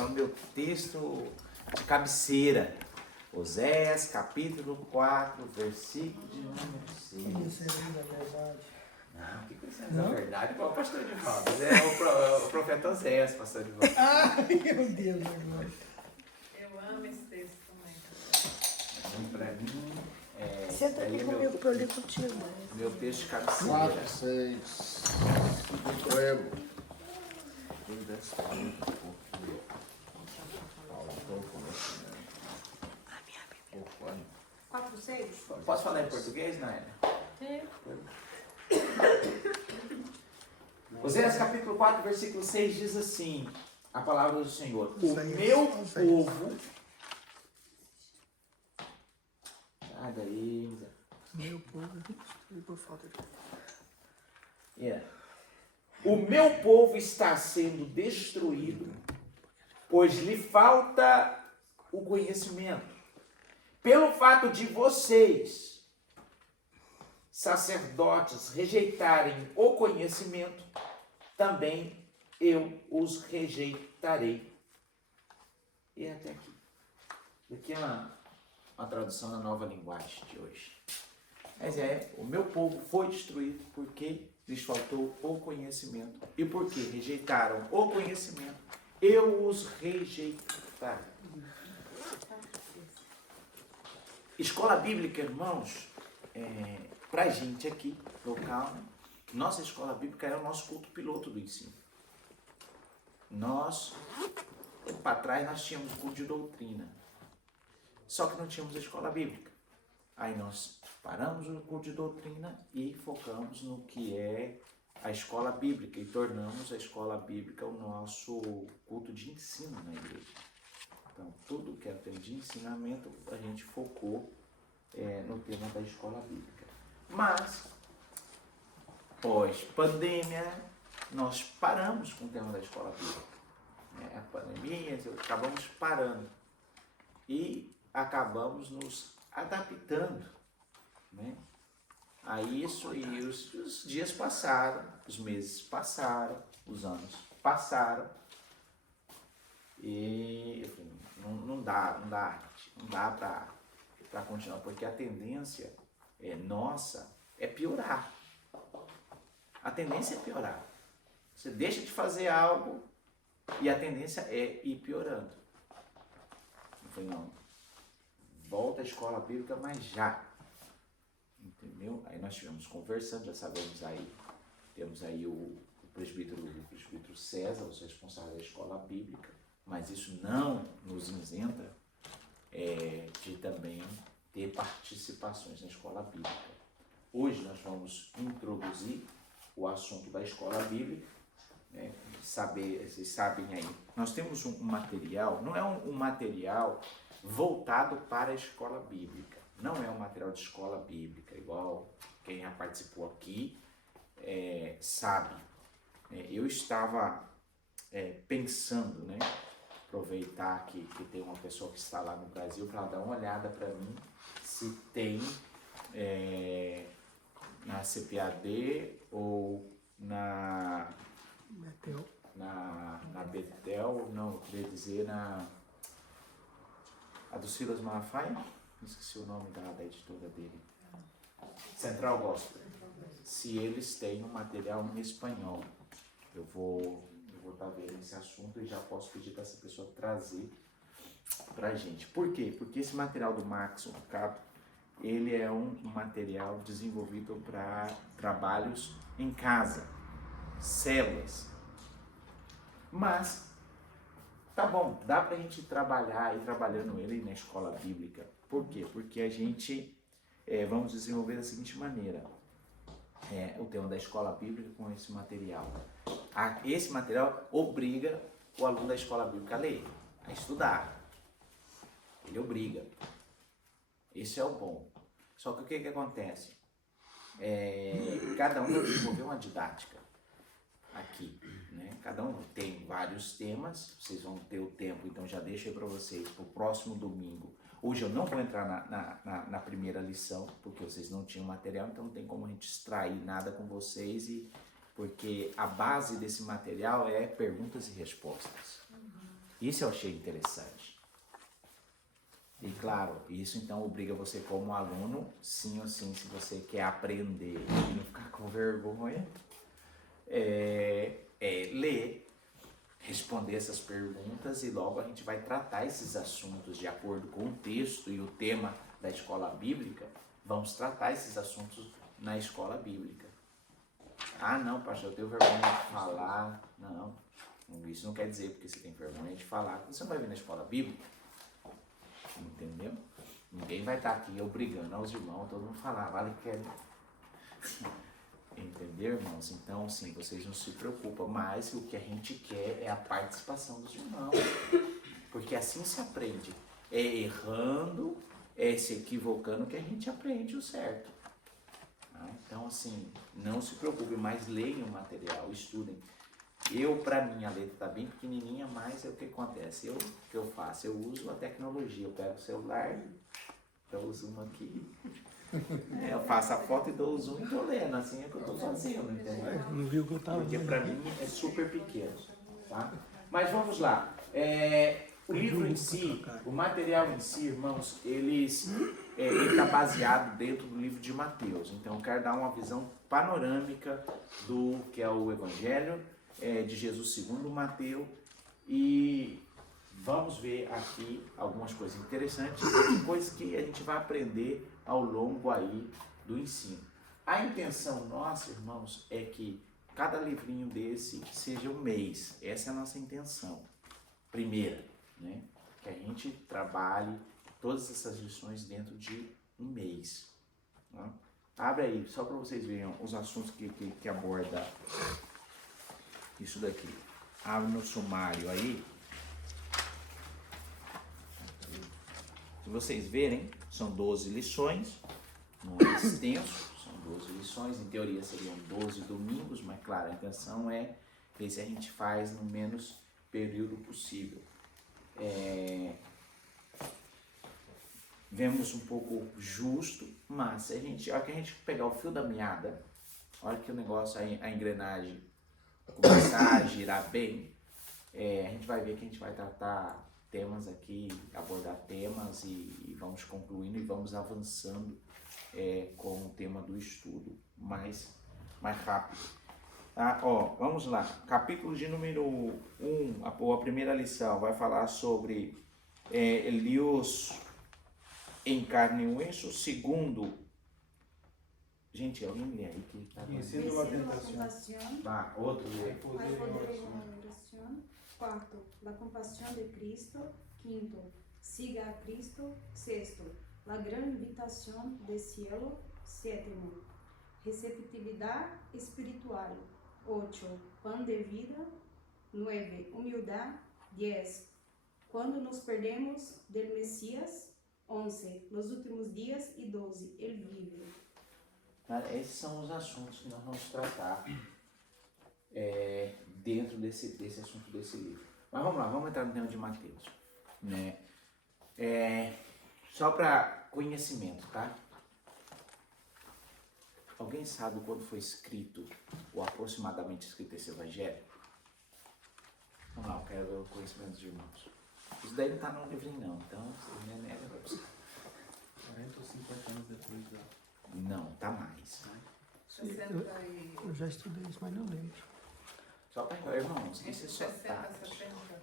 para o meu texto de cabeceira. Oséias, capítulo 4, versículo de número 6. Conhecendo da verdade. Não, que conhecendo da verdade? Qual é o pastor de volta? É o profeta Oséias, pastor de volta. Meu Deus, agora. Eu amo esse texto também. Para mim, Senta aqui comigo para eu ler contigo. meu texto de cabeceira. 4, 6. Do poema. A minha 4:6? Posso falar em português, Naila? Sim. Oséias capítulo 4, versículo 6 diz assim, a palavra do Senhor: O Oséias, meu Oséias. povo... Sai daí, Zé. Meu povo, por falta de... O meu povo está sendo destruído, pois lhe falta o conhecimento. Pelo fato de vocês, sacerdotes, rejeitarem o conhecimento, também eu os rejeitarei. E até aqui. Aqui é uma tradução da Nova Linguagem de hoje. Mas o meu povo foi destruído porque lhes faltou o conhecimento. E porque rejeitaram o conhecimento, eu os rejeitarei. Escola bíblica, irmãos, pra gente aqui, local, né? Nossa escola bíblica é o nosso culto piloto do ensino. Para trás, nós tínhamos culto de doutrina. Só que não tínhamos a escola bíblica. Aí nós paramos o culto de doutrina e focamos no que é a escola bíblica e tornamos a escola bíblica o nosso culto de ensino na igreja. Então, tudo que é tema de ensinamento, a gente focou no tema da escola bíblica. Mas, pós-pandemia, nós paramos com o tema da escola bíblica. A pandemia, acabamos parando. E acabamos nos adaptando, né, a isso, e os dias passaram, os meses passaram, os anos passaram, e eu falei, não dá para continuar, porque a tendência nossa é piorar. A tendência é piorar. Você deixa de fazer algo e a tendência é ir piorando. Eu falei, não, volta à escola bíblica, mas já. Entendeu? Aí nós estivemos conversando, já sabemos aí, temos aí o presbítero César, os responsáveis da escola bíblica, mas isso não nos isenta de também ter participações na escola bíblica. Hoje nós vamos introduzir o assunto da escola bíblica, né? Vocês sabem aí, nós temos um material, não é um material voltado para a escola bíblica, não é um material de escola bíblica, igual quem já participou aqui sabe. Eu estava pensando, né, aproveitar que tem uma pessoa que está lá no Brasil para dar uma olhada para mim se tem na CPAD ou na Betel, não, eu queria dizer a do Silas Malafaia, esqueci o nome da editora dele, Central Gospel, se eles têm um material em espanhol. Eu vou estar vendo esse assunto e já posso pedir para essa pessoa trazer pra gente. Por quê? Porque esse material do Max Capo, ele é um material desenvolvido para trabalhos em casa, células. Mas tá bom, dá pra gente trabalhar e trabalhando ele na escola bíblica. Por quê? Porque a gente vamos desenvolver da seguinte maneira, o tema da escola bíblica com esse material. Esse material obriga o aluno da escola bíblica a ler, a estudar. Ele obriga. Esse é o bom. Só que o que acontece? Cada um vai desenvolver uma didática aqui, né? Cada um tem vários temas, vocês vão ter o tempo, então já deixo aí para vocês para o próximo domingo. Hoje eu não vou entrar na primeira lição, porque vocês não tinham material, então não tem como a gente extrair nada com vocês, porque a base desse material é perguntas e respostas. Isso eu achei interessante. E claro, isso então obriga você como aluno, sim ou sim, se você quer aprender e não ficar com vergonha, ler, responder essas perguntas e logo a gente vai tratar esses assuntos de acordo com o texto e o tema da escola bíblica. Vamos tratar esses assuntos na escola bíblica. Ah, não, pastor, eu tenho vergonha de falar. Não, isso não quer dizer porque você tem vergonha de falar que você não vai vir na escola bíblica. Entendeu? Ninguém vai estar aqui obrigando aos irmãos, todo mundo falar, vale que quer. Entendeu, irmãos? Então, sim, vocês não se preocupam, mas o que a gente quer é a participação dos irmãos. Porque assim se aprende. É errando, é se equivocando que a gente aprende o certo. Então, assim, não se preocupe, mas leiam o material, estudem. Para mim, a letra está bem pequenininha, mas é o que acontece. O que eu faço? Eu uso a tecnologia. Eu pego o celular, dou o zoom aqui. Eu faço a foto e dou o zoom e estou lendo. Assim é que eu estou fazendo, entendeu? Não viu o que eu tava Porque vendo. para mim é super pequeno. Tá? Mas vamos lá. O livro em si, o material em si, irmãos, ele está baseado dentro do livro de Mateus. Então, eu quero dar uma visão panorâmica do que é o Evangelho de Jesus segundo Mateus. E vamos ver aqui algumas coisas interessantes e coisas que a gente vai aprender ao longo aí do ensino. A intenção nossa, irmãos, é que cada livrinho desse seja um mês. Essa é a nossa intenção. Primeira, né? Que a gente trabalhe todas essas lições dentro de um mês. Né? Abre aí, só para vocês verem os assuntos que aborda isso daqui. Abre no sumário aí. Se vocês verem, são 12 lições, não é extenso, são 12 lições, em teoria seriam 12 domingos, mas claro, a intenção é ver se a gente faz no menos período possível. Vemos um pouco justo, mas a hora que a gente pegar o fio da meada, a hora que o negócio, a engrenagem começar a girar bem, a gente vai ver que a gente vai tratar temas aqui, abordar temas e vamos concluindo e vamos avançando com o tema do estudo mais rápido. Vamos lá, capítulo de número 1, a primeira lição vai falar sobre Deus em carne e osso. Segundo, gente, alguém lê aí que tá Venciendo la tentación. outro lê. Hay poder en la oración. Cuarto, la compasión de Cristo. Quinto, siga a Cristo. Sexto, la gran invitación del cielo. Séptimo, receptividad espiritual. 8, pan de vida. 9, humildad. 10, cuando nos perdemos del Mesías. 11, los últimos días. Y 12, el vive. Esses são os assuntos que nós vamos tratar dentro desse assunto desse livro. Mas vamos lá, vamos entrar no tema de Mateus. Né? Só para conhecimento, tá? Alguém sabe quando foi escrito, ou aproximadamente escrito esse evangelho? Vamos lá, eu quero ver o conhecimento dos irmãos. Isso daí não está no livrinho não, então vocês me negam para buscar. 40 ou 50 anos depois da... Não, tá mais. Eu já estudei isso, mas não lembro. Só para irmãos, isso é só dados.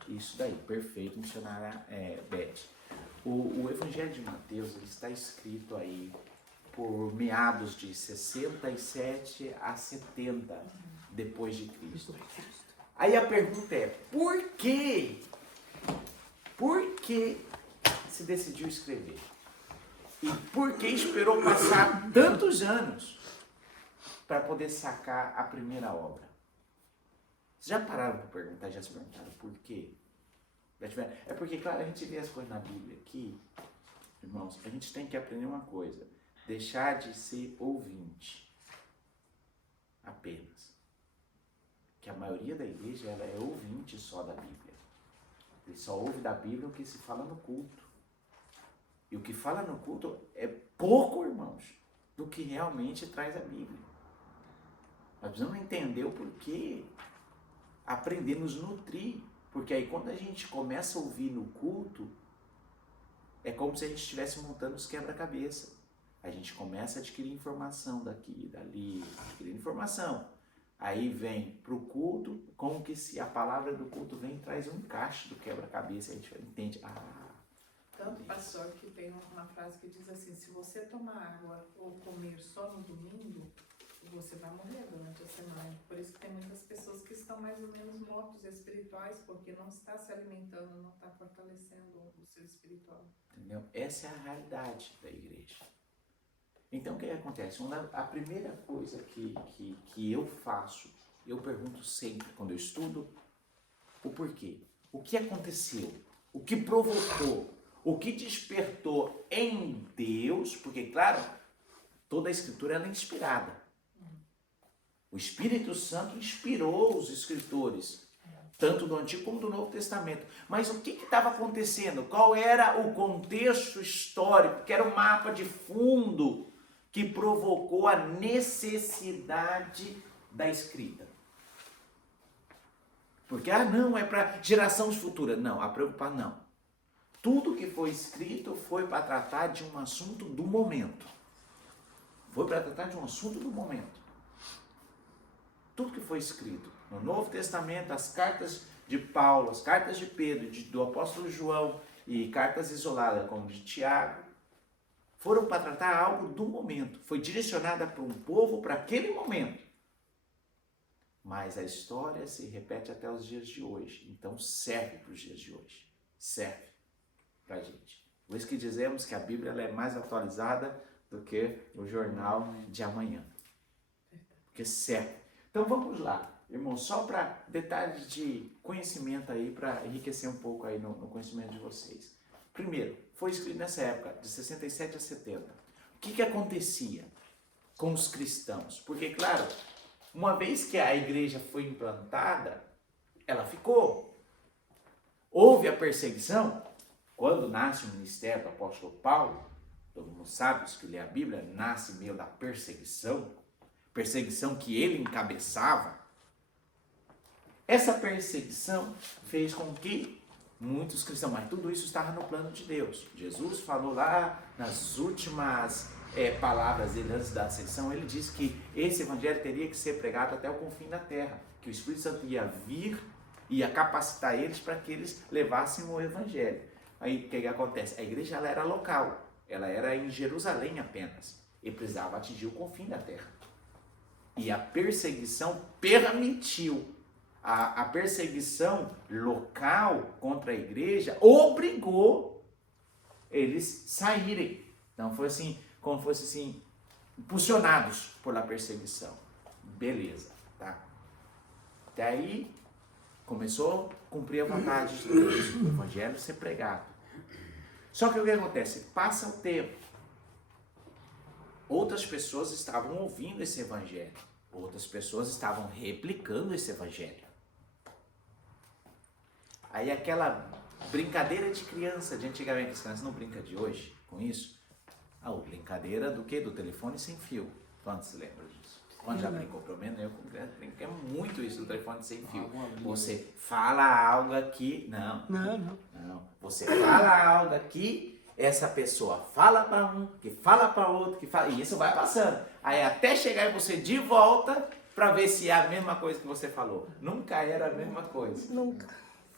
Isso daí, perfeito, missionária Beth. O Evangelho de Mateus ele está escrito aí por meados de 67 a 70 depois de Cristo. Aí a pergunta é, por quê? Por que se decidiu escrever? E por que esperou passar tantos anos para poder sacar a primeira obra? Vocês já pararam para perguntar, já se perguntaram por quê? É porque, claro, a gente vê as coisas na Bíblia aqui, irmãos, a gente tem que aprender uma coisa, deixar de ser ouvinte apenas. Que a maioria da igreja ela é ouvinte só da Bíblia. Ele só ouve da Bíblia o que se fala no culto. E o que fala no culto é pouco, irmãos, do que realmente traz a Bíblia. Nós precisamos entender o porquê, aprender, nos nutrir. Porque aí quando a gente começa a ouvir no culto, é como se a gente estivesse montando os quebra-cabeça. A gente começa a adquirir informação daqui, dali, adquirir informação. Aí vem para o culto, como que se a palavra do culto vem e traz um encaixe do quebra-cabeça. A gente entende, Tanto, pastor, que tem uma frase que diz assim, se você tomar água ou comer só no domingo, você vai morrer durante a semana. Por isso que tem muitas pessoas que estão mais ou menos mortos espirituais, porque não está se alimentando, não está fortalecendo o seu espiritual. entendeu? Essa é a realidade da igreja. Então o que acontece? A primeira coisa que eu faço, eu pergunto sempre quando eu estudo, o porquê. O que aconteceu? O que provocou? O que despertou em Deus? Porque, claro, toda a escritura ela é inspirada. O Espírito Santo inspirou os escritores, tanto do Antigo como do Novo Testamento. Mas o que estava acontecendo? Qual era o contexto histórico? Que era o mapa de fundo que provocou a necessidade da escrita. Porque, não, é para gerações futuras. Não, a preocupar não. Tudo que foi escrito foi para tratar de um assunto do momento. Foi para tratar de um assunto do momento. Tudo que foi escrito no Novo Testamento, as cartas de Paulo, as cartas de Pedro, do apóstolo João e cartas isoladas como de Tiago, foram para tratar algo do momento. Foi direcionada para um povo, para aquele momento. Mas a história se repete até os dias de hoje. Então serve para os dias de hoje. Serve para a gente. Por isso que dizemos que a Bíblia ela é mais atualizada do que o jornal de amanhã. Porque serve. Então vamos lá, irmão, só para detalhes de conhecimento aí, para enriquecer um pouco aí no conhecimento de vocês. Primeiro, foi escrito nessa época, de 67 a 70. O que acontecia com os cristãos? Porque, claro, uma vez que a igreja foi implantada, ela ficou. Houve a perseguição. Quando nasce o ministério do apóstolo Paulo, todo mundo sabe, os que lê a Bíblia, nasce meio da perseguição que ele encabeçava. Essa perseguição fez com que muitos cristãos, mas tudo isso estava no plano de Deus. Jesus falou lá nas últimas palavras dele antes da ascensão, ele disse que esse evangelho teria que ser pregado até o confim da terra, que o Espírito Santo ia vir, ia capacitar eles para que eles levassem o evangelho. Aí o que acontece? A igreja ela era local, ela era em Jerusalém apenas, e precisava atingir o confim da terra. E a perseguição permitiu, a perseguição local contra a igreja obrigou eles saírem. Então foi assim, como fosse assim, impulsionados pela perseguição. Beleza, tá? Até aí começou a cumprir a vontade de Deus, o evangelho ser pregado. Só que o que acontece? Passa o tempo. Outras pessoas estavam ouvindo esse evangelho. Outras pessoas estavam replicando esse evangelho. Aí aquela brincadeira de criança, de antigamente, as crianças não brincam de hoje com isso. Brincadeira do quê? Do telefone sem fio. Quantos se lembram disso? Quando já brincou? Pelo menos eu brinquei muito isso do telefone sem fio. Você fala algo aqui... Não. Você fala algo aqui... Essa pessoa fala para um, que fala para outro, que fala, e isso vai passando. Aí até chegar em você de volta para ver se é a mesma coisa que você falou. Nunca era a mesma coisa.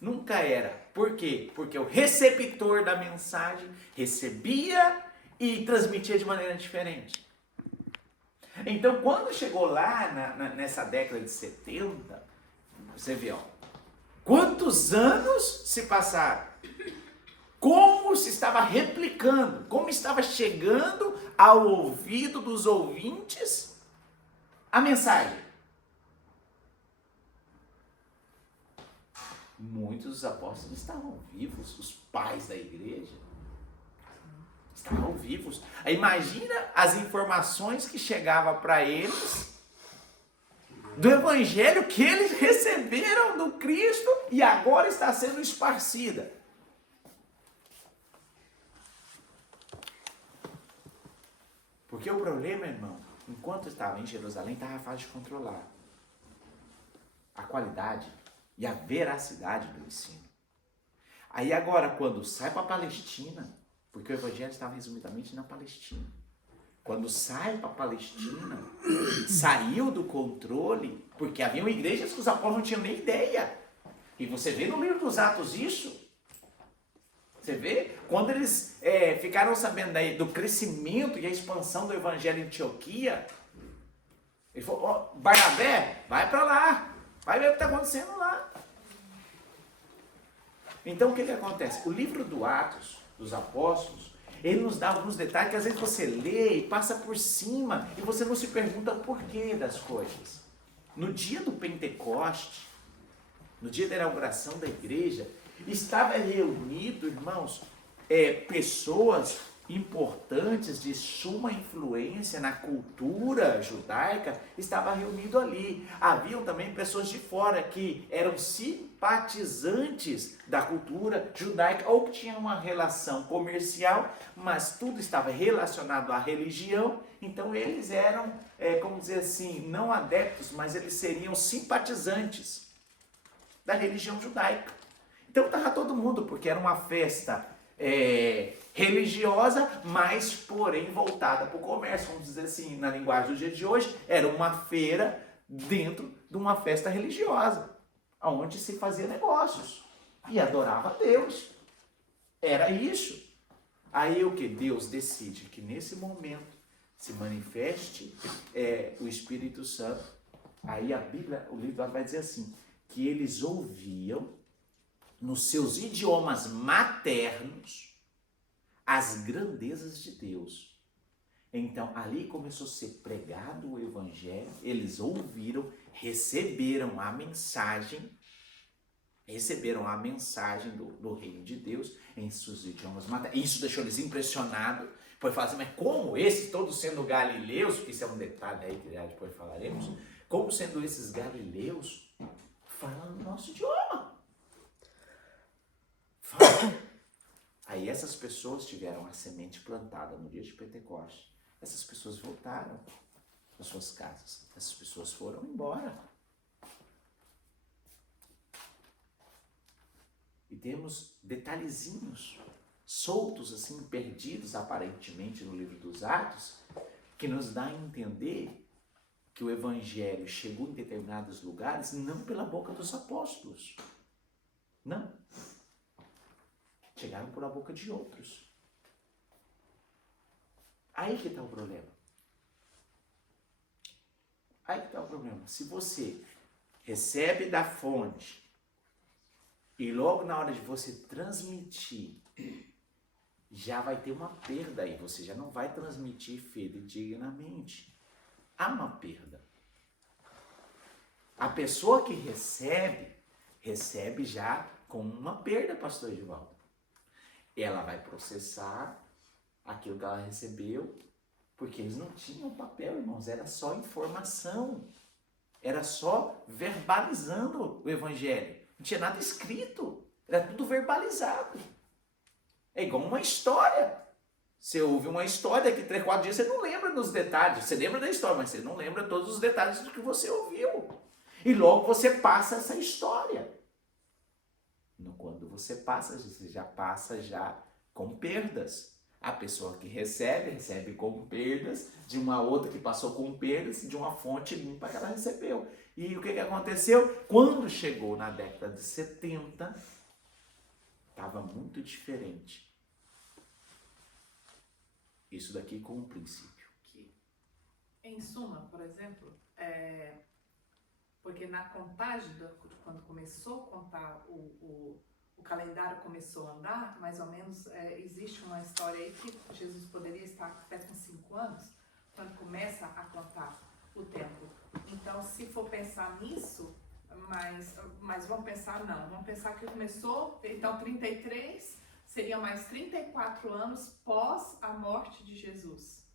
Nunca era. Por quê? Porque o receptor da mensagem recebia e transmitia de maneira diferente. Então, quando chegou lá nessa década de 70, você vê, quantos anos se passaram? Como se estava replicando, como estava chegando ao ouvido dos ouvintes a mensagem. Muitos dos apóstolos estavam vivos, os pais da igreja estavam vivos. Imagina as informações que chegavam para eles do evangelho que eles receberam do Cristo e agora está sendo esparcida. Porque o problema, irmão, enquanto estava em Jerusalém, estava fácil de controlar. A qualidade e a veracidade do ensino. Aí agora, quando sai para a Palestina, porque o evangelho estava resumidamente na Palestina, quando sai para a Palestina, saiu do controle, porque haviam igrejas que os apóstolos não tinham nem ideia. E você vê no livro dos Atos isso. Você vê? Quando eles ficaram sabendo daí do crescimento e a expansão do evangelho em Antioquia, ele falou, Barnabé, vai para lá, vai ver o que está acontecendo lá. Então o que acontece? O livro do Atos, dos Apóstolos, ele nos dá alguns detalhes que às vezes você lê e passa por cima e você não se pergunta o porquê das coisas. No dia do Pentecoste, no dia da inauguração da igreja, estava reunido, irmãos, pessoas importantes de suma influência na cultura judaica, estava reunido ali. Haviam também pessoas de fora que eram simpatizantes da cultura judaica ou que tinham uma relação comercial, mas tudo estava relacionado à religião. Então eles eram, como dizer assim, não adeptos, mas eles seriam simpatizantes da religião judaica. Então estava todo mundo, porque era uma festa religiosa, mas porém voltada para o comércio, vamos dizer assim, na linguagem do dia de hoje, era uma feira dentro de uma festa religiosa, onde se fazia negócios e adorava a Deus. Era isso. Aí o que? Deus decide que nesse momento se manifeste o Espírito Santo. Aí a Bíblia, o livro vai dizer assim, que eles ouviam nos seus idiomas maternos as grandezas de Deus. Então, ali começou a ser pregado o evangelho, eles ouviram, receberam a mensagem do reino de Deus em seus idiomas maternos. Isso deixou eles impressionados, pois falaram assim, mas como esses, todos sendo galileus, porque isso é um detalhe aí que depois falaremos, como sendo esses galileus, falam o nosso idioma. Aí essas pessoas tiveram a semente plantada no dia de Pentecostes. Essas pessoas voltaram para suas casas. Essas pessoas foram embora. E temos detalhezinhos soltos, assim, perdidos aparentemente no livro dos Atos, que nos dá a entender que o evangelho chegou em determinados lugares não pela boca dos apóstolos. Não. Chegaram por a boca de outros. Aí que está o problema. Aí que está o problema. Se você recebe da fonte e logo na hora de você transmitir, já vai ter uma perda aí. Você já não vai transmitir fidedignamente. Há uma perda. A pessoa que recebe já com uma perda, pastor Edivaldo. Ela vai processar aquilo que ela recebeu, porque eles não tinham papel, irmãos, era só informação, era só verbalizando o evangelho, não tinha nada escrito, era tudo verbalizado. É igual uma história. Você ouve uma história que 3, 4 dias você não lembra dos detalhes, você lembra da história, mas você não lembra todos os detalhes do que você ouviu. E logo você passa essa história. Quando você passa, você já passa já com perdas. A pessoa que recebe com perdas, de uma outra que passou com perdas, de uma fonte limpa que ela recebeu. E o que aconteceu? Quando chegou na década de 70, estava muito diferente. Isso daqui com um princípio. Em suma, por exemplo, porque na contagem, quando começou a contar o calendário começou a andar, mais ou menos, existe uma história aí que Jesus poderia estar até com 5 anos, quando começa a contar o tempo. Então, se for pensar nisso, mas vamos pensar não, vamos pensar que começou, então 33, seria mais 34 anos pós a morte de Jesus.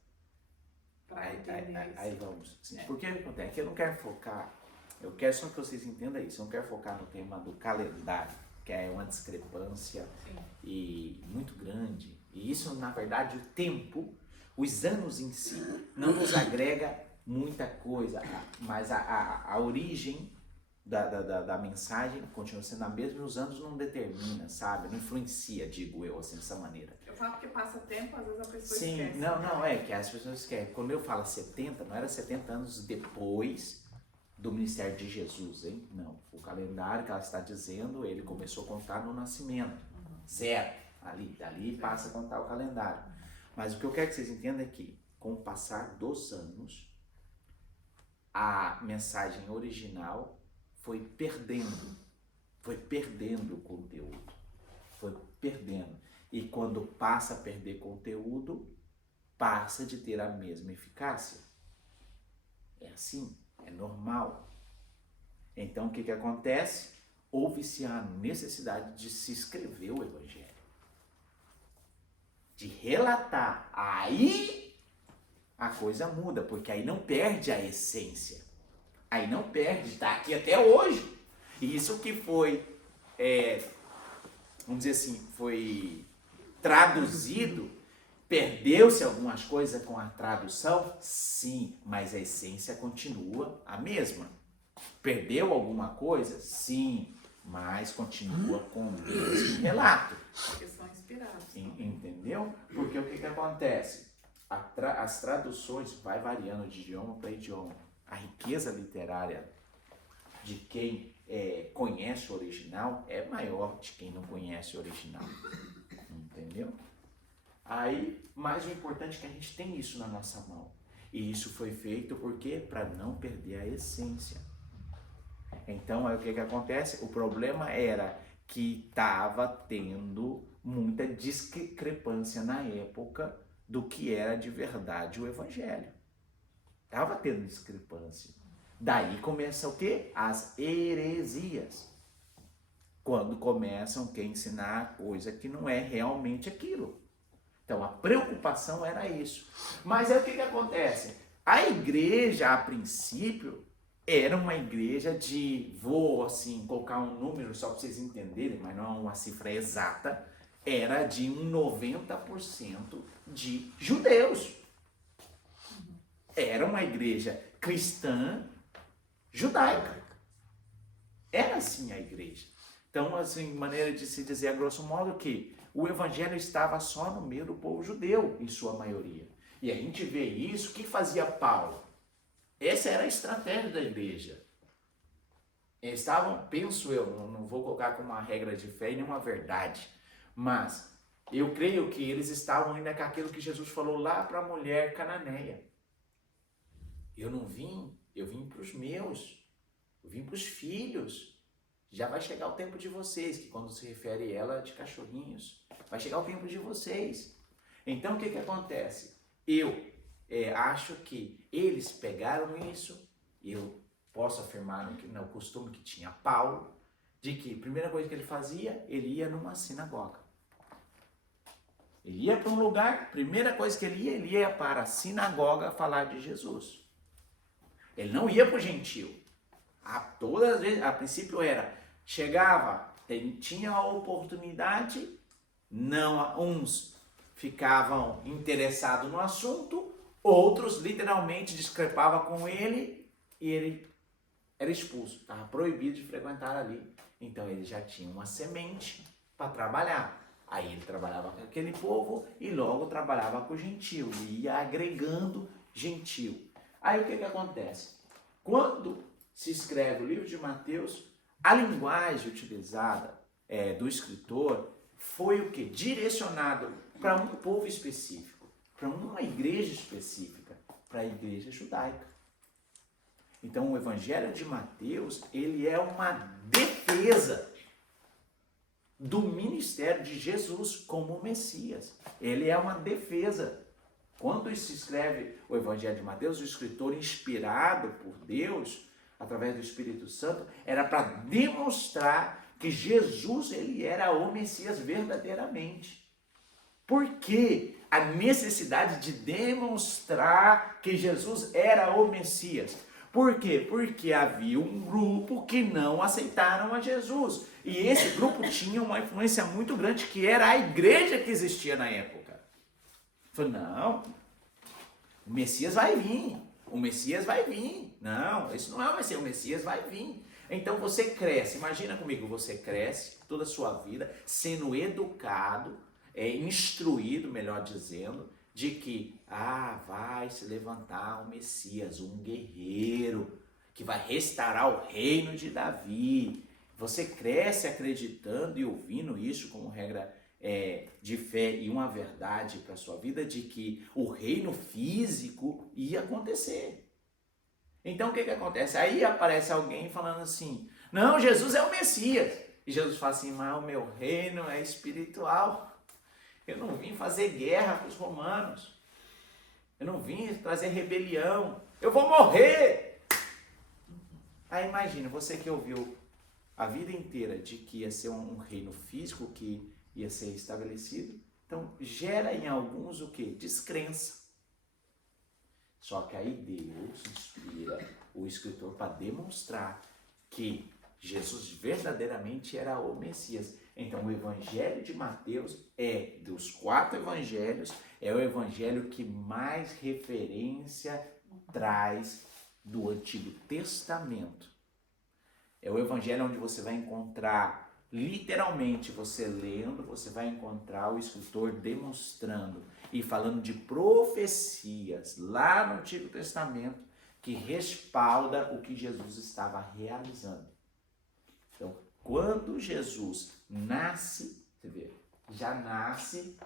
Aí vamos. Assim, porque acontece que eu não quero focar, eu quero só que vocês entendam isso, eu não quero focar no tema do calendário, que é uma discrepância e muito grande. E isso, na verdade, o tempo, os anos em si, não nos agrega muita coisa, mas a origem da mensagem continua sendo a mesma e os anos não determina, sabe? Não influencia, digo eu, assim, dessa maneira. Eu falo porque passa tempo, às vezes a pessoa Sim, esquece. não, é que as pessoas esquecem. Quando eu falo 70, não era 70 anos depois do ministério de Jesus, hein? Não, o calendário que ela está dizendo, ele começou a contar no nascimento, certo? Dali passa a contar o calendário. Mas o que eu quero que vocês entendam é que, com o passar dos anos, a mensagem original foi perdendo o conteúdo, foi perdendo. E quando passa a perder conteúdo, passa de ter a mesma eficácia. É assim, é normal. Então o que acontece? Houve-se a necessidade de se escrever o Evangelho, de relatar. Aí a coisa muda, porque aí não perde a essência. Aí não perde, está aqui até hoje. E isso que foi, vamos dizer assim, foi traduzido, perdeu-se algumas coisas com a tradução? Sim, mas a essência continua a mesma. Perdeu alguma coisa? Sim, mas continua com o mesmo relato. Porque são inspirados. Entendeu? Porque o que acontece? As traduções vai variando de idioma para idioma. A riqueza literária de quem conhece o original é maior de quem não conhece o original. Entendeu? Aí, mas o importante é que a gente tem isso na nossa mão. E isso foi feito porque para não perder a essência. Então, aí o que acontece? O problema era que estava tendo muita discrepância na época do que era de verdade o Evangelho. Estava tendo discrepância. Daí começa o quê? As heresias. Quando começam a ensinar coisa que não é realmente aquilo. Então a preocupação era isso. Mas aí o que acontece? A igreja, a princípio, era uma igreja vou assim, colocar um número só para vocês entenderem, mas não é uma cifra exata, era de 90% de judeus. Era uma igreja cristã judaica. Era assim a igreja. Então, assim, maneira de se dizer a grosso modo que o evangelho estava só no meio do povo judeu, em sua maioria. E a gente vê isso, o que fazia Paulo? Essa era a estratégia da igreja. Eles estavam, penso eu, não vou colocar como uma regra de fé e nem uma verdade, mas eu creio que eles estavam ainda com aquilo que Jesus falou lá para a mulher cananeia. Eu vim para os meus, eu vim para os filhos. Já vai chegar o tempo de vocês, que quando se refere a ela de cachorrinhos, vai chegar o tempo de vocês. Então o que acontece? Eu acho que eles pegaram isso, e eu posso afirmar no costume que tinha Paulo, de que a primeira coisa que ele fazia, ele ia numa sinagoga. Ele ia para um lugar, primeira coisa que ele ia para a sinagoga falar de Jesus. Ele não ia para o gentio. Todas as vezes, a princípio chegava, tinha a oportunidade, uns ficavam interessados no assunto, outros literalmente discrepavam com ele e ele era expulso, estava proibido de frequentar ali. Então ele já tinha uma semente para trabalhar. Aí ele trabalhava com aquele povo e logo trabalhava com o gentio, e ia agregando gentio. Aí o que acontece? Quando se escreve o livro de Mateus, a linguagem utilizada do escritor foi o quê? Direcionado para um povo específico, para uma igreja específica, para a igreja judaica. Então o Evangelho de Mateus, ele é uma defesa do ministério de Jesus como Messias. Ele é uma defesa. Quando se escreve o Evangelho de Mateus, o escritor inspirado por Deus, através do Espírito Santo, era para demonstrar que Jesus, ele era o Messias verdadeiramente. Por que a necessidade de demonstrar que Jesus era o Messias? Por quê? Porque havia um grupo que não aceitaram a Jesus. E esse grupo tinha uma influência muito grande, que era a igreja que existia na época. Falei, não, o Messias vai vir. O Messias vai vir. Não, esse não é o Messias vai vir. Então você cresce, imagina comigo, você cresce toda a sua vida sendo educado, instruído, melhor dizendo, de que vai se levantar um Messias, um guerreiro, que vai restaurar o reino de Davi. Você cresce acreditando e ouvindo isso como regra de fé e uma verdade para a sua vida de que o reino físico ia acontecer. Então o que acontece? Aí aparece alguém falando assim, não, Jesus é o Messias. E Jesus fala assim, mas o meu reino é espiritual. Eu não vim fazer guerra com os romanos. Eu não vim trazer rebelião. Eu vou morrer. Aí imagina, você que ouviu a vida inteira de que ia ser um reino físico que ia ser estabelecido, então gera em alguns o quê? Descrença. Só que aí Deus inspira o escritor para demonstrar que Jesus verdadeiramente era o Messias. Então o evangelho de Mateus dos 4 evangelhos, é o evangelho que mais referência traz do Antigo Testamento. É o evangelho onde você vai encontrar, literalmente, você lendo, você vai encontrar o escritor demonstrando e falando de profecias lá no Antigo Testamento que respalda o que Jesus estava realizando. Então, quando Jesus nasce, você vê, já nasce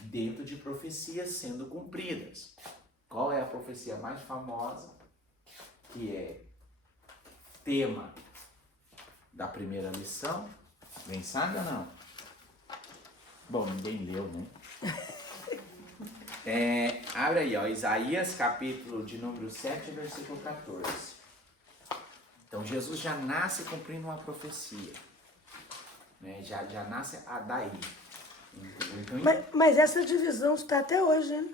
dentro de profecias sendo cumpridas. Qual é a profecia mais famosa? Que é tema da primeira lição. Alguém sabe ou não? Bom, ninguém leu, né? Abre aí, Isaías, capítulo de número 7, versículo 14. Então, Jesus já nasce cumprindo uma profecia. Né? Já nasce daí. Então, Mas essa divisão está até hoje, né?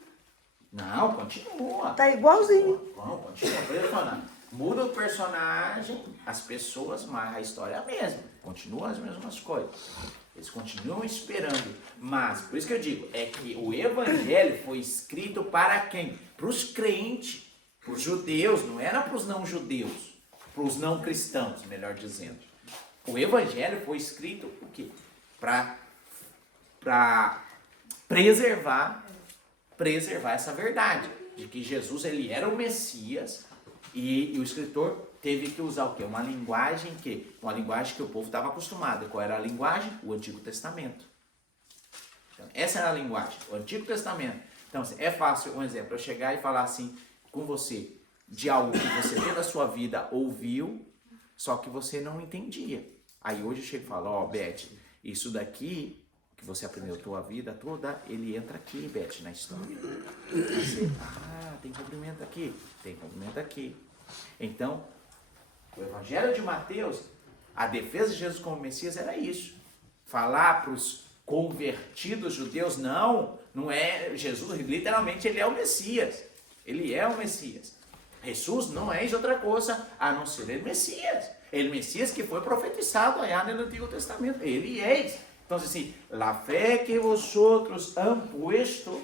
não, continua. Tá igualzinho. Não, continua. Muda o personagem, as pessoas, mas a história é a mesma. Continuam as mesmas coisas. Eles continuam esperando. Mas, por isso que eu digo, é que o evangelho foi escrito para quem? Para os crentes, para os judeus, não era para os não judeus, para os não cristãos, melhor dizendo. O evangelho foi escrito o quê? Para preservar essa verdade, de que Jesus ele era o Messias. E o escritor teve que usar o quê? Uma linguagem que o povo estava acostumado. Qual era a linguagem? O Antigo Testamento. Então, essa era a linguagem, o Antigo Testamento. Então, é fácil, um exemplo, eu chegar e falar assim com você, de algo que você dentro da sua vida ouviu, só que você não entendia. Aí hoje eu chego e falo, Beth, isso daqui que você aprendeu a tua vida toda, ele entra aqui, Beth, na história. Você, tem cumprimento aqui, tem cumprimento aqui. Então, o Evangelho de Mateus, a defesa de Jesus como Messias era isso. Falar para os convertidos judeus, não é Jesus, literalmente ele é o Messias. Ele é o Messias. Jesus não é outra coisa a não ser o Messias. El Messias que foi profetizado allá no Antigo Testamento. Ele é. Então, assim, a fé que vosotros han puesto,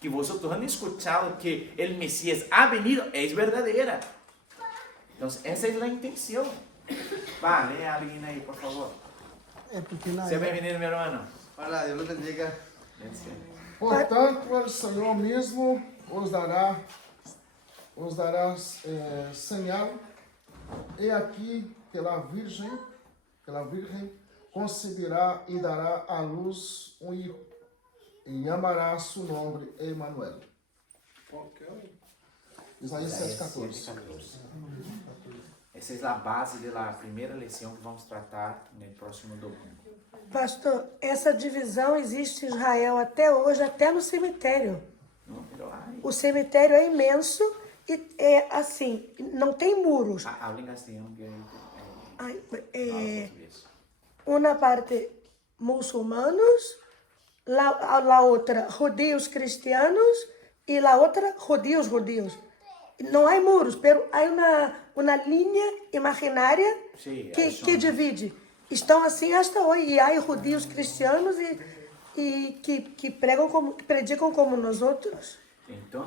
que vosotros han escuchado que el Mesías ha venido, é verdadeira. Então, essa é a intenção. Vá, lê a linha aí, por favor. Porque na Seja bem-vindo, meu irmão. Olá, Deus te bendiga. Portanto, o Senhor mesmo os dará señal. E aqui que a Virgem concebirá e dará à luz um filho, e chamará seu nome Emmanuel. Isaías 7,14. Essa é a base da primeira lição que vamos tratar no próximo domingo. Pastor, essa divisão existe em Israel até hoje, até no cemitério. O cemitério é imenso e é assim, não tem muros. Habla em castelhano que Uma parte muçulmanos, la outra judeus cristianos e la outra judeus. Não há muros, pero há uma linha imaginária que divide. Estão assim hasta hoje. E há judeus cristianos e que predicam como nós outros. Então,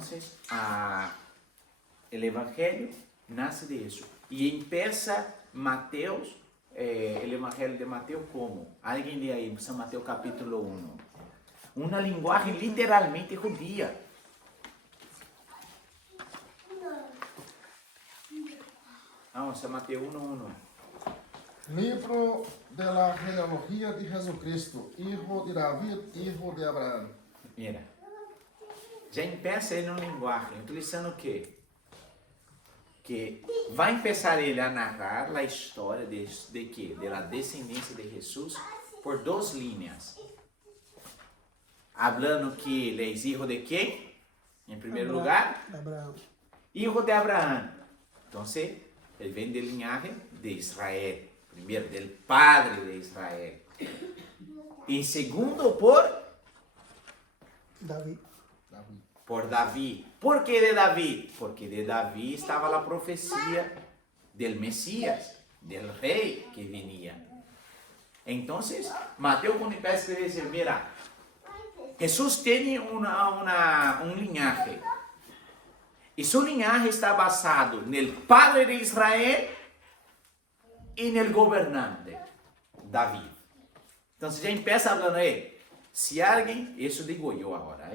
o evangelho nasce disso. E empieza Mateus, o Evangelho de Mateus como? Alguém lê aí, São Mateus capítulo 1. Uma linguagem literalmente judia. Vamos, São Mateus 1:1. Livro de la genealogía de Jesucristo, hijo de David, hijo de Abraham. Mira, já empieza ele uma linguagem, utilizando o quê? Que vai começar ele a narrar a história de quê? De la descendência de Jesus por duas linhas. Hablando que ele é filho de quem? Em primeiro lugar, Abraão. hijo de Abraham. Então, ele vem de linhagem de Israel. Primeiro, del padre de Israel. E segundo, por Davi. David. Por que de Davi? Porque de Davi estava a profecia del Mesías, del rei que vinha. Então, Mateus, quando empieza a escrever, diz, mira, Jesus tem um linhagem. E seu linhagem está basado no padre de Israel e no governante, Davi. Então, já empieza falando aí, se alguém, isso digo eu agora,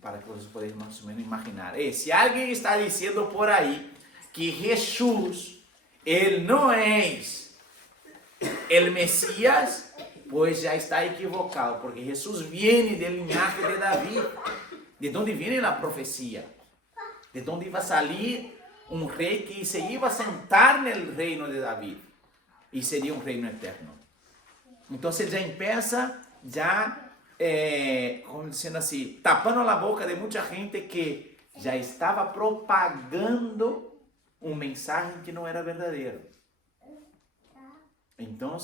para que vocês possam mais ou menos imaginar, se alguém está dizendo por aí que Jesus, ele não é o Messias, pois já está equivocado, porque Jesus vem da linhagem de Davi, de onde vem a profecia, de onde iba a sair um rei que se iba a sentar no reino de Davi, e seria um reino eterno. Então ele já empieza, como dizendo assim, tapando a boca de muita gente que já estava propagando um mensagem que não era verdadeiro. Então,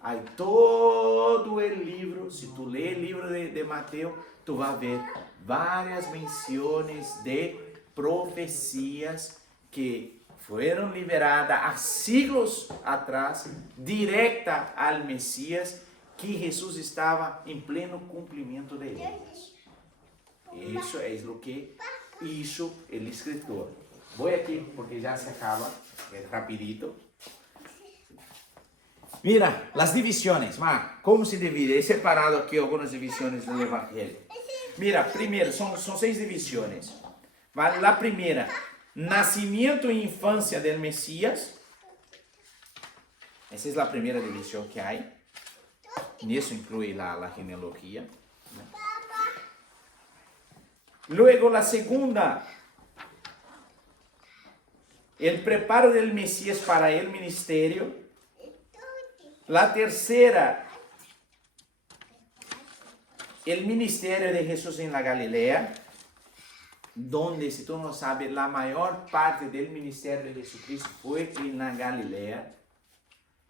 aí todo o livro, se tu lê o livro de Mateus, tu vai ver várias menções de profecias que foram liberadas há siglos atrás, direta ao Messias, que Jesus estava em pleno cumprimento de eles. Isso é o que hizo o escritor. Vou aqui, porque já se acaba, é rapidito. Mira, as divisões, como se divide? He separado aqui algumas divisões do Evangelho. Mira, primeiro, são 6 divisões. A primeira, nascimento e infância del Messias. Essa é a primeira divisão que há. Nisso inclui a genealogia. Luego, a segunda, o preparo del Messias para o ministério. La tercera, el ministerio de Jesús en la Galilea, donde, si tú no sabes, la mayor parte del ministerio de Jesucristo fue en la Galilea.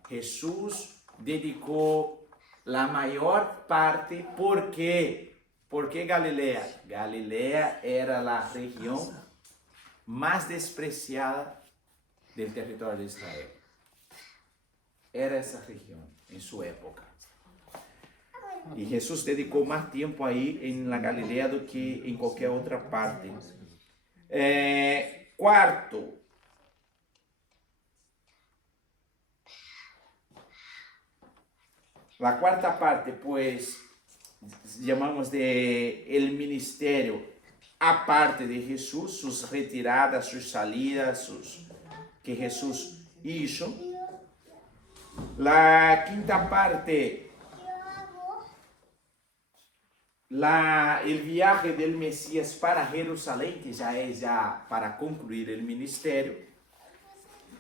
Jesús dedicó la mayor parte, ¿por qué? ¿Por qué Galilea? Galilea era la región más despreciada del territorio de Israel. Era essa região em sua época. E Jesus dedicou mais tempo aí na Galileia do que em qualquer outra parte. Quarto, a quarta parte, pues, chamamos de el ministério a parte de Jesus, suas retiradas, suas salidas, que Jesus hizo. La quinta parte, el viaje del Mesías para Jerusalén, que ya es para concluir el ministerio.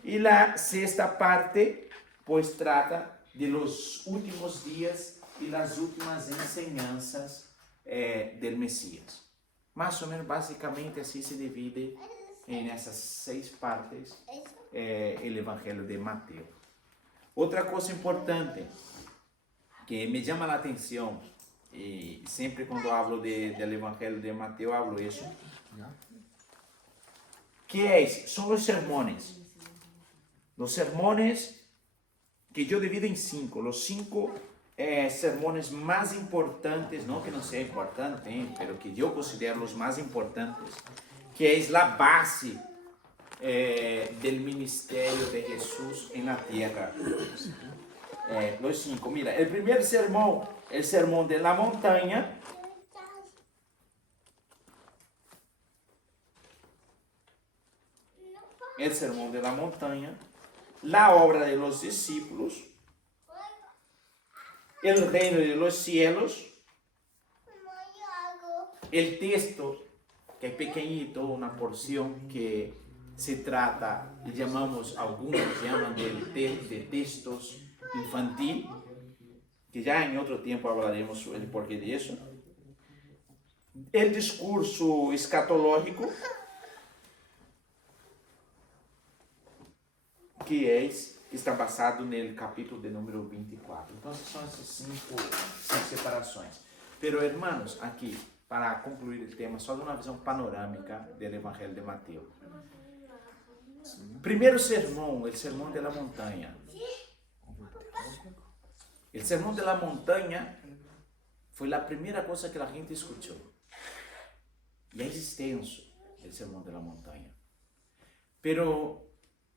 Y la sexta parte, pues trata de los últimos días y las últimas enseñanzas del Mesías. Más o menos, básicamente, así se divide en esas 6 partes el Evangelio de Mateo. Outra coisa importante que me chama a atenção, e sempre quando hablo do Evangelho de Mateus, hablo isso, que são os sermones. Os sermones que eu divido em 5. Os 5 sermones mais importantes, não que não seja importante, mas que eu considero os mais importantes, que é a base del ministerio de Jesús en la tierra. Los 5, mira, el primer sermón, el sermón de la montaña. El sermón de la montaña, la obra de los discípulos, el reino de los cielos, el texto, que es pequeñito, una porción que se trata, algunos llaman de textos infantil, que ya en otro tiempo hablaremos sobre el porqué de eso. El discurso escatológico, que está basado no capítulo de número 24. Então, são essas cinco separações. Pero, hermanos, aqui, para concluir o tema, só de uma visão panorâmica do Evangelho de Mateus. Primeiro sermão, o sermão da montanha. O sermão da montanha foi a primeira coisa que a gente escutou. E é extenso o sermão da montanha. Pero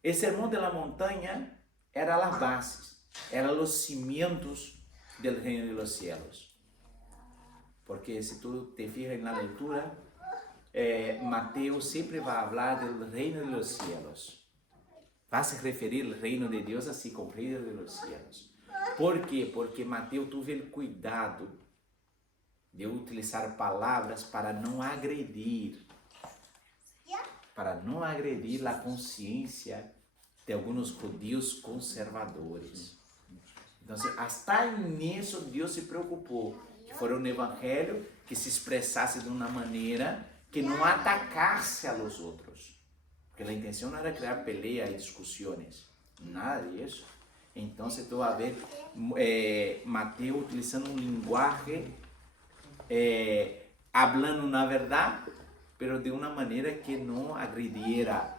el sermón de la montaña era las bases, eran los cimientos del reino de los cielos. Porque si tú te fijas en la lectura, Mateo siempre va a hablar del reino de los cielos. Va a se referir al reino de Dios así como reino de los cielos. ¿Por qué? Porque Mateo tuvo el cuidado de utilizar palabras para no agredir la consciência de alguns judíos conservadores. Então, hasta nisso Deus se preocupou, que fosse um evangelho que se expressasse de uma maneira que não atacasse a los outros. Porque a intenção não era criar pelea e discussões, nada disso. Então, tu vai ver Mateus utilizando um linguagem, hablando na verdade, pero de uma maneira que não agrediera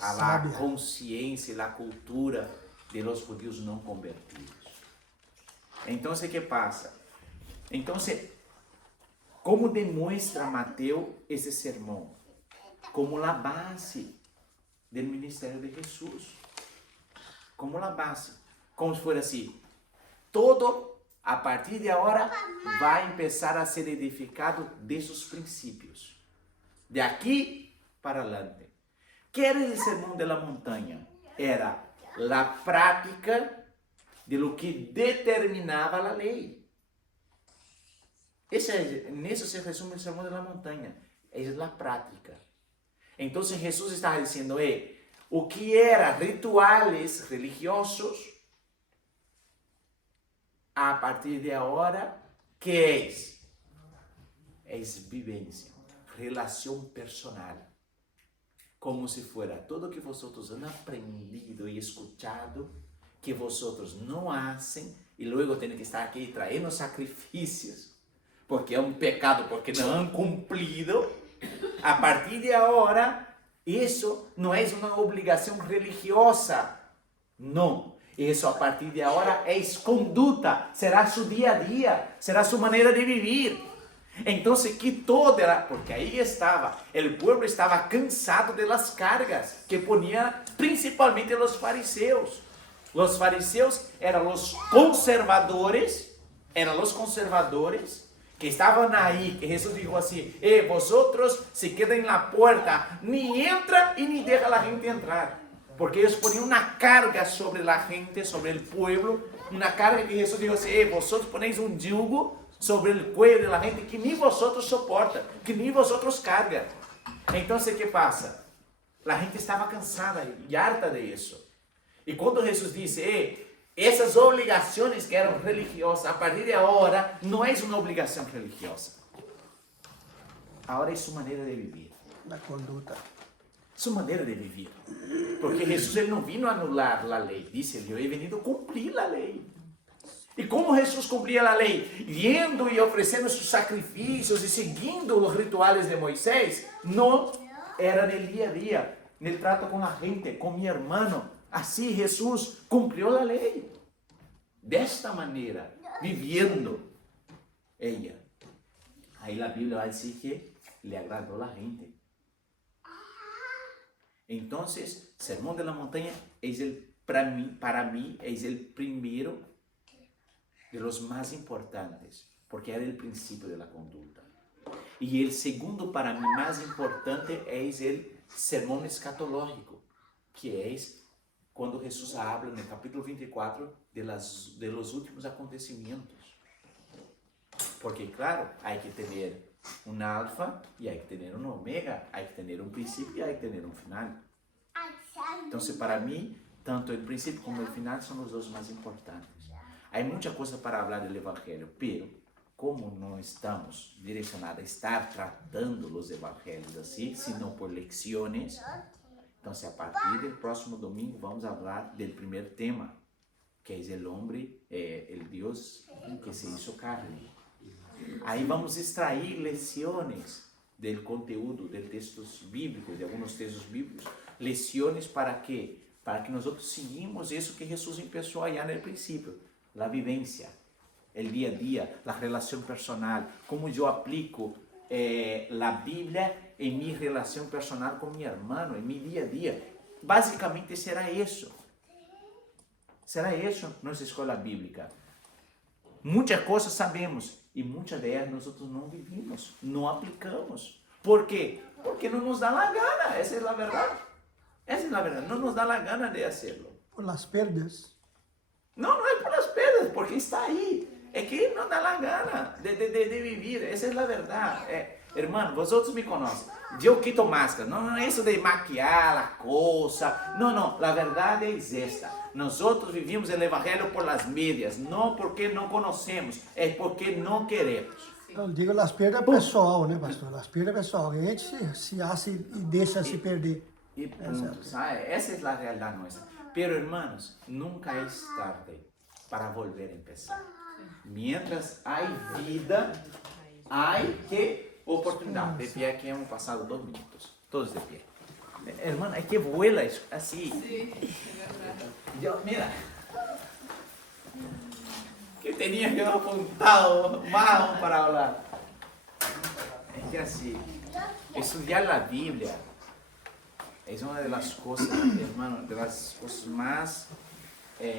a la consciência e a cultura de los judíos não convertidos. Então, o que passa? Então, como demonstra Mateus esse sermão? Como a base do ministério de Jesus. Como a base. Como se fosse assim, todo a partir de agora vai começar a ser edificado desses princípios. De aqui para adelante. ¿Qué era el sermón de la montaña? Era la práctica de lo que determinaba la ley. En eso se resume el sermón de la montaña. Es la práctica. Entonces Jesús estaba diciendo, o que eran rituales religiosos, a partir de ahora, ¿qué es? Es vivencia, relación personal. Como se fuera todo que vosotros han aprendido y escuchado, que vosotros no hacen, y luego tienen que estar aquí trayendo sacrificios, porque es un pecado, porque no han cumplido. A partir de ahora, eso no es una obligación religiosa, no. Isso a partir de agora é conduta, será su dia a dia, será su maneira de vivir. Então se quitou porque aí estava, o povo estava cansado de las cargas que ponían principalmente os fariseus. Os fariseus eram os conservadores, que estavam aí, que Jesus dijo assim, vosotros se quedem na porta, ni entra e ni deja a gente entrar. Porque eles poniam uma carga sobre a gente, sobre o povo, uma carga que Jesus dijo assim, vosotros ponéis um jugo sobre o cuello da gente que nem vosotros soporta, que nem vosotros carga. Então, o que passa? A gente estava cansada e harta de isso. E quando Jesus disse, essas obrigações que eram religiosas, a partir de agora, não é uma obrigação religiosa. Agora é sua maneira de viver. La conduta. Sua maneira de viver. Porque Jesus ele não vino anular a lei, disse ele, eu he venido cumprir a lei. E como Jesus cumpria a lei? Indo e oferecendo seus sacrifícios e seguindo os rituais de Moisés, não era no dia a dia, no trato com a gente, com meu irmão. Assim Jesus cumpriu a lei. Desta maneira, vivendo ella. Aí a Bíblia vai dizer que lhe agradou a gente. Entonces, Sermón de la Montaña es para mí es el primero de los más importantes, porque era el principio de la conducta. Y el segundo para mí más importante es el sermón escatológico, que es cuando Jesús habla en el capítulo 24 de los últimos acontecimientos. Porque claro, hay que tener un alfa y hay que tener un omega, hay que tener un principio y hay que tener un final. Entonces para mí, tanto el principio como el final son los dos más importantes. Hay mucha cosa para hablar del Evangelio, pero como no estamos direccionados a estar tratando los evangelios así, sino por lecciones, entonces a partir del próximo domingo vamos a hablar del primer tema, que es el hombre, el Dios que se hizo carne. Ahí vamos a extrair lecciones del conteúdo de textos bíblicos, de algunos textos bíblicos, lecciones para que nosotros seguimos eso que Jesús empezó allá en el principio, la vivencia, el día a día, la relación personal, cómo yo aplico la Biblia en mi relación personal con mi hermano, en mi día a día. Básicamente será eso. Será eso nuestra escuela bíblica. Muchas cosas sabemos y muchas de ellas nosotros no vivimos, no aplicamos. ¿Por qué? Porque no nos da la gana, esa es la verdad. Esa es la verdad, no nos da la gana de hacerlo. Por las perdas. No es por las perdas, porque está ahí. Es que no da la gana de vivir, esa es la verdad. Hermano, vosotros me conocen. Yo quito máscara, no es eso de maquiar la cosa. No, la verdad es esta. Nosotros vivimos el evangelio por las medias, no porque no conocemos, es porque no queremos. Eu digo las perdas pessoal, né, pastor? Las perdas pessoal. Que a gente se hace e deixa se perder. Y punto, ¿sabe? Esa es la realidad nuestra. Pero hermanos, nunca es tarde para volver a empezar. Mientras hay vida, hay que oportunidad. De pie aquí hemos pasado 2 minutos, todos de pie. Hermano, hay que vuela así. Sí, é verdade. Yo, mira, que tenía yo apuntado más para hablar. Es que así, estudiar la Biblia es una de las cosas, hermano, de las cosas más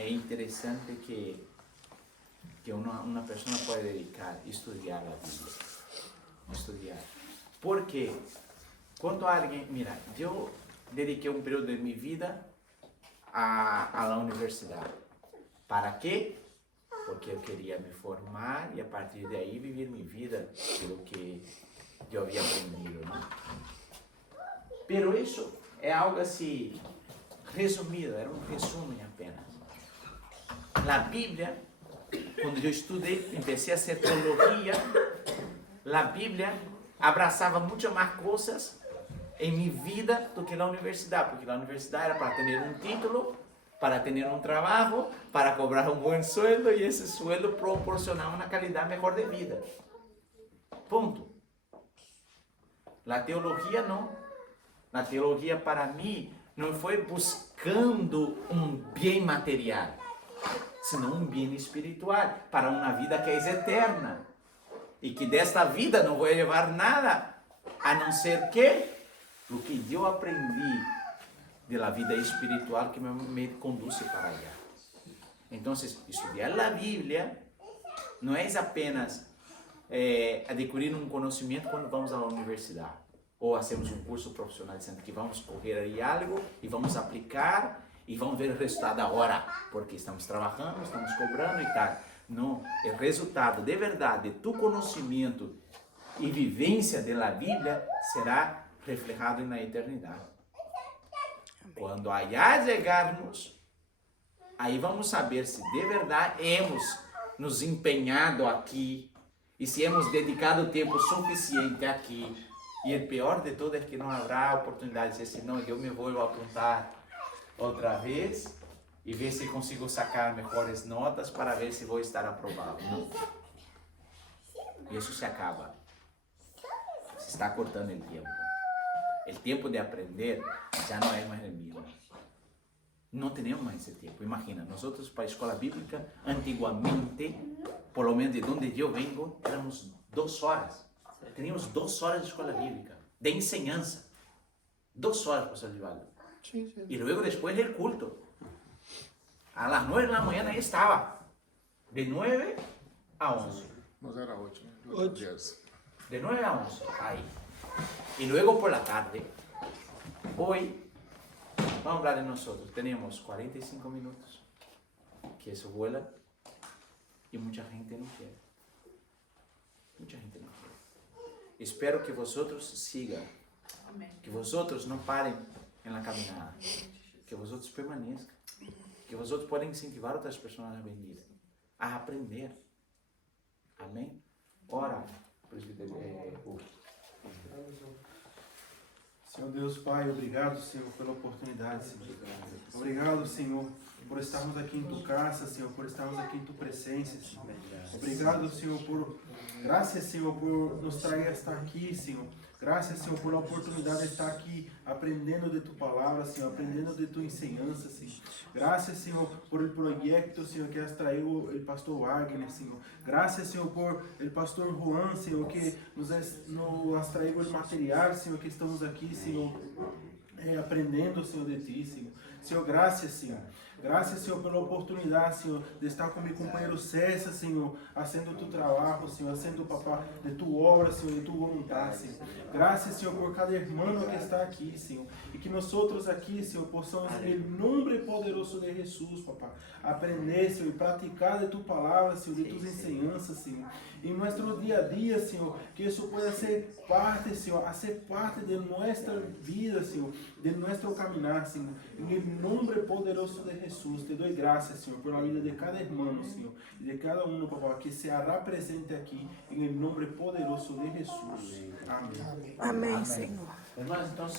interesantes que una persona puede dedicar, estudiar la Biblia. Estudiar. Porque cuando alguien, mira, yo dediqué un periodo de mi vida a la universidad. ¿Para qué? Porque yo quería me formar y a partir de ahí vivir mi vida de lo que yo había aprendido, ¿no? Pero eso es algo así resumido, era un resumen apenas. La Biblia, cuando yo estudié, empecé a hacer teología, la Biblia abraçava muchas más cosas en mi vida do que la universidad, porque la universidad era para tener un título, para tener un trabajo, para cobrar un buen sueldo y ese sueldo proporcionaba una calidad mejor de vida. Punto. La teología no. La teología para mí no fue buscando un bien material, sino un bien espiritual para una vida que es eterna. Y que de esta vida no voy a llevar nada, a no ser que lo que yo aprendí de la vida espiritual que me conduce para allá. Entonces, estudiar la Biblia no es apenas adquirir un conocimiento cuando vamos a la universidad o hacemos un curso profesional diciendo que vamos a coger ahí algo y vamos a aplicar y vamos a ver el resultado ahora, porque estamos trabajando, estamos cobrando y tal. No, el resultado de verdad de tu conocimiento y vivencia de la Biblia será reflejado en la eternidad. Cuando allá llegarmos, aí vamos saber se de verdade hemos nos empenhado aqui e se hemos dedicado tempo suficiente aqui. E o pior de tudo é que não haverá oportunidade de dizer assim, não, eu me vou apontar outra vez e ver se consigo sacar melhores notas para ver se vou estar aprovado. Não. Isso se acaba. Se está cortando o tempo. O tempo de aprender já não é mais o mesmo. Não temos mais esse tempo. Imagina, nós para a escola bíblica, antigamente, por lo menos de onde eu vengo, éramos 2 horas. Teníamos 2 horas de escola bíblica, de enseñanza. 2 horas, professor Divaldo. Sim, sim. Y luego después del culto, a las 9 de la mañana ahí estaba, de 9 a 11. Mas era 8, né? 8. 10. De 9 a 11, ahí. Y luego por la tarde, hoy, vamos a hablar de nosotros. Tenemos 45 minutos, que eso vuela, y mucha gente no quiere. Mucha gente no quiere. Espero que vosotros sigan, Amém. que vosotros no paren en la caminada, que vosotros permanezcan, que vosotros puedan incentivar a otras personas a venir, a aprender. Amém? Ora, presbítero Hugo. Senhor Deus Pai, obrigado, Senhor, pela oportunidade, Senhor. Obrigado, Senhor, por estarmos aqui em Tu casa, Senhor, por estarmos aqui em Tu presença, Senhor. Obrigado, Senhor, por... Graças, Senhor, por nos trazer estar aqui, Senhor. Graças, Senhor, por a oportunidade de estar aqui aprendendo de Tu palavra, Senhor, aprendendo de Tu ensinança, Senhor. Graças, Senhor, por o projeto, Senhor, que has traído o pastor Wagner, Senhor. Graças, Senhor, por o pastor Juan, Senhor, que nos has traído o material, Senhor, que estamos aqui, Senhor, aprendendo, Senhor, de Ti, Senhor. Senhor, graças, Senhor. Graças, Senhor, pela oportunidade, Senhor, de estar com meu companheiro César, Senhor, fazendo Tu trabalho, Senhor, fazendo, papá, de Tu obra, Senhor, de Tu vontade, Senhor. Graças, Senhor, por cada irmão que está aqui, Senhor, e que nós outros aqui, Senhor, possamos, em nome poderoso de Jesus, papá, aprender, Senhor, e praticar de Tu palavra, Senhor, de Tus ensinanças, Senhor, em nosso dia a dia, Senhor, que isso possa ser parte, Senhor, a ser parte de nossa vida, Senhor, de nosso caminhar, Senhor, em nome poderoso de Jesus. Te dou graças, Senhor, pela vida de cada irmão, Senhor, e de cada um, papá, que se hará presente aqui, em nome poderoso de Jesus. Amém. Amém, Senhor. Hermanos, entonces